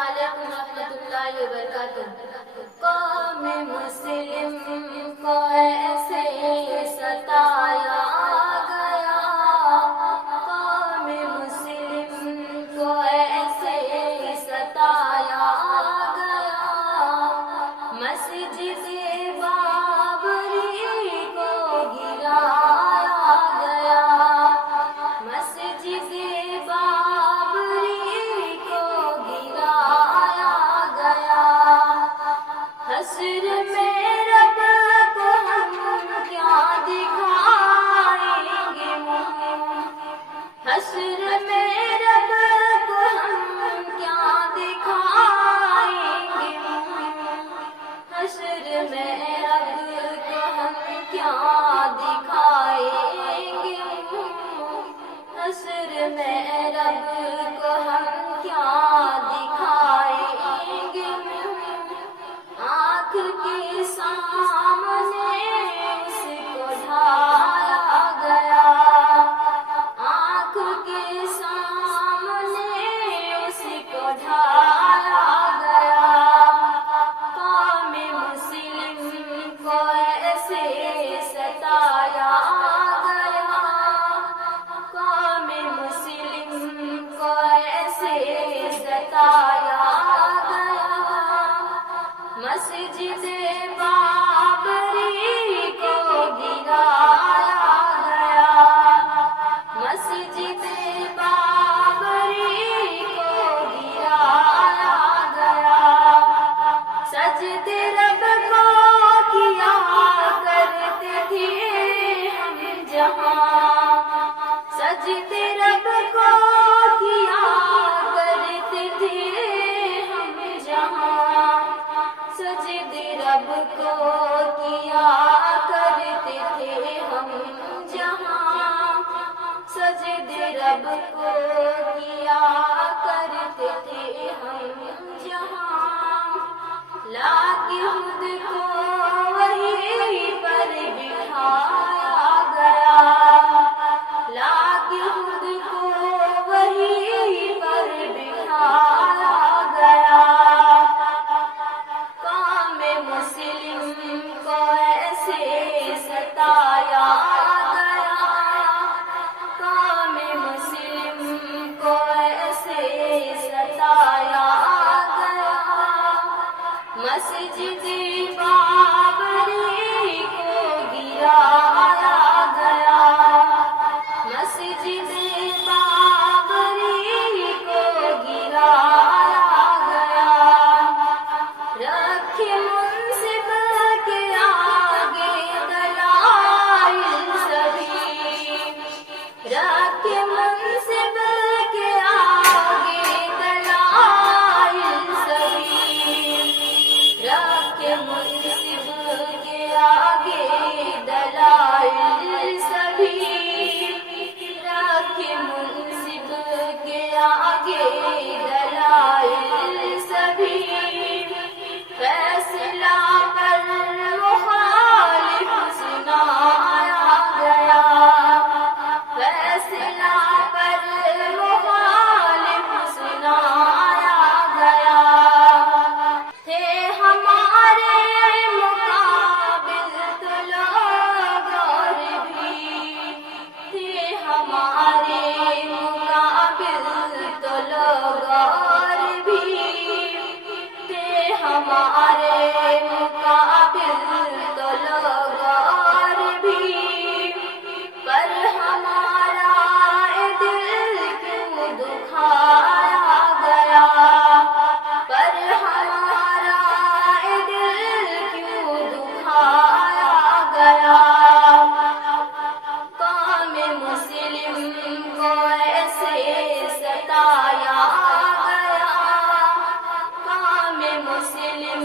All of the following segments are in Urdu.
علیکم ورحمۃ اللہ وبرکاتہ۔ قوم مسلم کو ایسے ستایا گیا، قوم مسلم کو ایسے ستایا گیا، مسجد بابری کو گرایا گیا، مسجد بابری کو گرایا گیا۔ حشر میں رب کو ہم کیا دکھائیں گے منہ، حشر میں رب کو ہم کیا دکھائیں گے منہ، حشر میں رب کو ہم کیا دکھائیں گے منہ، حشر میں رب کو ہم کیا دکھائیں گے منہ۔ آنکھ کے سامنے اس کو ڈھایا گیا، آنکھ کے سامنے اس کو ڈھایا گیا، قوم مسلم کو ایسے ستایا گیا، قوم مسلم کو ایسے ستایا گیا، مسجد بابری کو گرایا گیا، مسجد بابری کو گرایا گیا، سجدے رب کو کیا کرتے تھے ہم جہاں، سجدے رب کو کیا کرتے تھے ہم جہاں، سجدے رب کو کیا کرتے تھے ہم جہاں، سجدے رب کو کیا کرتے تھے ہم جہاں، لا کے خود کو وہیں پر بٹھایا گیا، لا کے خود کو وہیں پر بٹھایا گیا، قوم مسلم کو ایسے ستایا گیا، قوم مسلم کو ایسے ستایا گیا، مسجد بابری کو گرایا گیا، مسجد بابری کو گرایا گیا، رکھے منصب کے آگے دلائل سبھی، رکھے منصب کے آگے دلائل سبھی، رکھے منصب کے آگے دلائل سبھی، رکھے منصب کے آگے دلائل سبھی، فیصلہ پر مخالف سنایا گیا، فیصلہ پر مخالف سنایا گیا، تھے ہمارے مقابل تو لوگ اور بھی، تھے ہمارے مقابل تو لوگ اور بھی، تھے ہمارے مقابل تو لوگ اور بھی، پر ہمارا دل کیوں دکھایا گیا، پر ہمارا دل کیوں دکھایا گیا، قوم مسلم کو ایسے ستایا گیا، قوم مسلم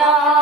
یا